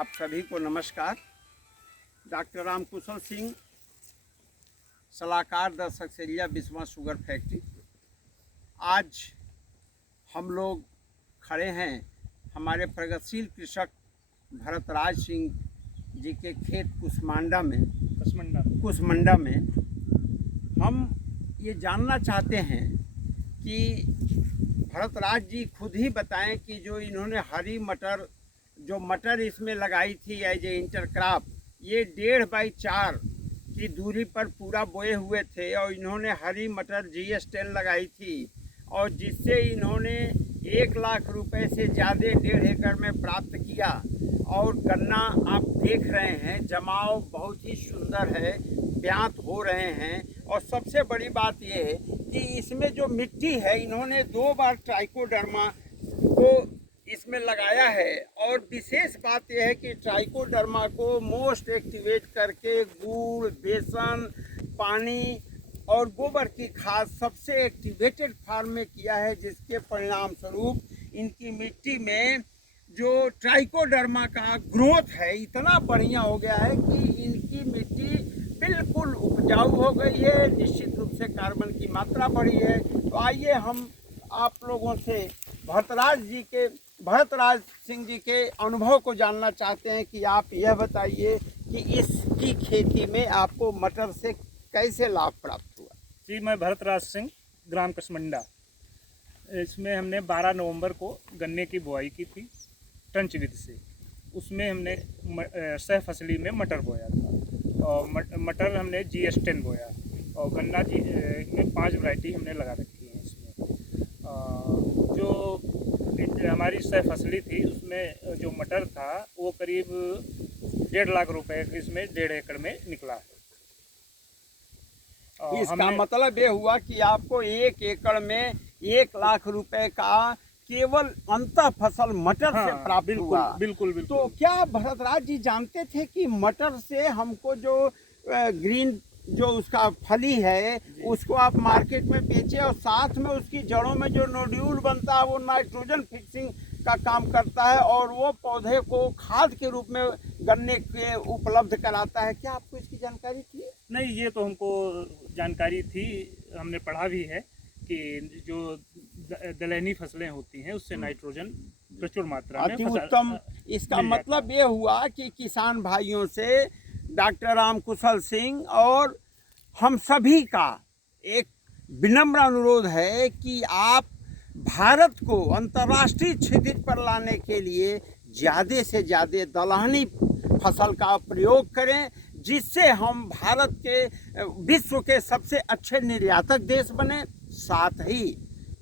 आप सभी को नमस्कार। डॉक्टर राम कुशल सिंह, सलाहकार the Saksaria Biswa sugar factory. आज हम लोग खड़े हैं हमारे प्रगतिशील कृषक भरतराज सिंह जी के खेत कुसमंडा में। हम ये जानना चाहते हैं कि भरतराज जी खुद ही बताएं कि जो इन्होंने हरी मटर जो मटर इसमें लगाई थी एज ए इंटरक्रॉप, ये 1.5 बाई 4 की दूरी पर पूरा बोए हुए थे और इन्होंने हरी मटर GS10 लगाई थी और जिससे इन्होंने 1 लाख रुपए से ज़्यादा 1.5 एकड़ में प्राप्त किया। और गन्ना आप देख रहे हैं, जमाव बहुत ही सुंदर है, ब्यात हो रहे हैं। और सबसे बड़ी बात यह है कि इसमें जो मिट्टी है, इन्होंने 2 बार ट्राइकोडर्मा को इसमें लगाया है। और विशेष बात यह है कि ट्राइकोडर्मा को मोस्ट एक्टिवेट करके गुड़, बेसन, पानी और गोबर की खाद सबसे एक्टिवेटेड फार्म में किया है, जिसके परिणाम स्वरूप इनकी मिट्टी में जो ट्राइकोडर्मा का ग्रोथ है इतना बढ़िया हो गया है कि इनकी मिट्टी बिल्कुल उपजाऊ हो गई है। निश्चित रूप से कार्बन की मात्रा बढ़ी है। तो आइए हम आप लोगों से भरतराज सिंह जी के अनुभव को जानना चाहते हैं कि आप यह बताइए कि इसकी खेती में आपको मटर से कैसे लाभ प्राप्त हुआ। जी, मैं भरतराज सिंह, ग्राम कुसमंडा। इसमें हमने 12 नवंबर को गन्ने की बुआई की थी टंच विधि से। उसमें हमने सह फसली में मटर बोया था और मटर हमने GS10 बोया और गन्ना में 5 वैरायटी हमने लगा रखी है। इसमें जो हमारी सह फसली थी उसमें जो मटर था वो करीब 1.5 लाख रुपए इसमें 1.5 एकड़ में निकला है। इसका मतलब ये हुआ कि आपको 1 एकड़ में 1 लाख रुपए का केवल अंतः फसल मटर से प्राप्त हुआ। बिल्कुल। तो क्या भरतराज जी जानते थे कि मटर से हमको जो ग्रीन जो उसका फली है उसको आप मार्केट में बेचे और साथ में उसकी जड़ों में जो नोड्यूल बनता है वो नाइट्रोजन फिक्सिंग का काम करता है और वो पौधे को खाद के रूप में गन्ने के उपलब्ध कराता है। क्या आपको इसकी जानकारी थी? नहीं, ये तो हमको जानकारी थी, हमने पढ़ा भी है कि जो दलहनी फसलें होती हैं उससे नाइट्रोजन प्रचुर मात्रा में उत्तम। इसका मतलब ये हुआ कि किसान भाइयों से डॉक्टर राम कुशल सिंह और हम सभी का एक विनम्र अनुरोध है कि आप भारत को अंतर्राष्ट्रीय क्षितिज पर लाने के लिए ज़्यादा से ज़्यादा दलहनी फसल का प्रयोग करें, जिससे हम भारत के विश्व के सबसे अच्छे निर्यातक देश बने। साथ ही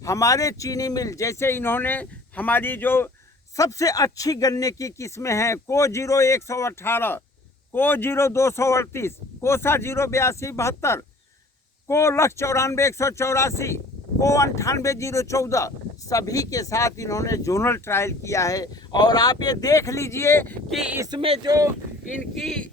हमारे चीनी मिल, जैसे इन्होंने हमारी जो सबसे अच्छी गन्ने की किस्में हैं, को 0118, को 0238, कोसा 08272, को 194,184, को 98,014, सभी के साथ इन्होंने जोनल ट्रायल किया है। और आप ये देख लीजिए कि इसमें जो इनकी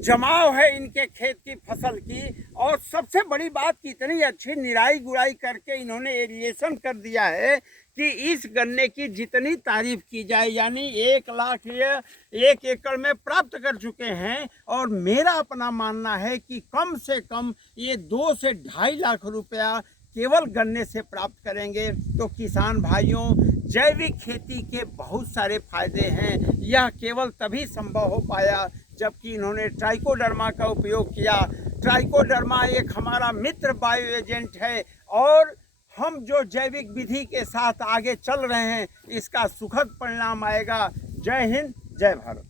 जमाव है इनके खेत की फसल की, और सबसे बड़ी बात कि इतनी अच्छी निराई गुड़ाई करके इन्होंने एरिएशन कर दिया है कि इस गन्ने की जितनी तारीफ की जाए, यानी 1 लाख ये 1 एकड़ में प्राप्त कर चुके हैं। और मेरा अपना मानना है कि कम से कम ये 2 से 2.5 लाख रुपया केवल गन्ने से प्राप्त करेंगे। तो किसान भाइयों, जैविक खेती के बहुत सारे फायदे हैं। यह केवल तभी संभव हो पाया जबकि इन्होंने ट्राइकोडर्मा का उपयोग किया। ट्राइकोडर्मा एक हमारा मित्र बायो एजेंट है और हम जो जैविक विधि के साथ आगे चल रहे हैं इसका सुखद परिणाम आएगा। जय हिंद, जय भारत।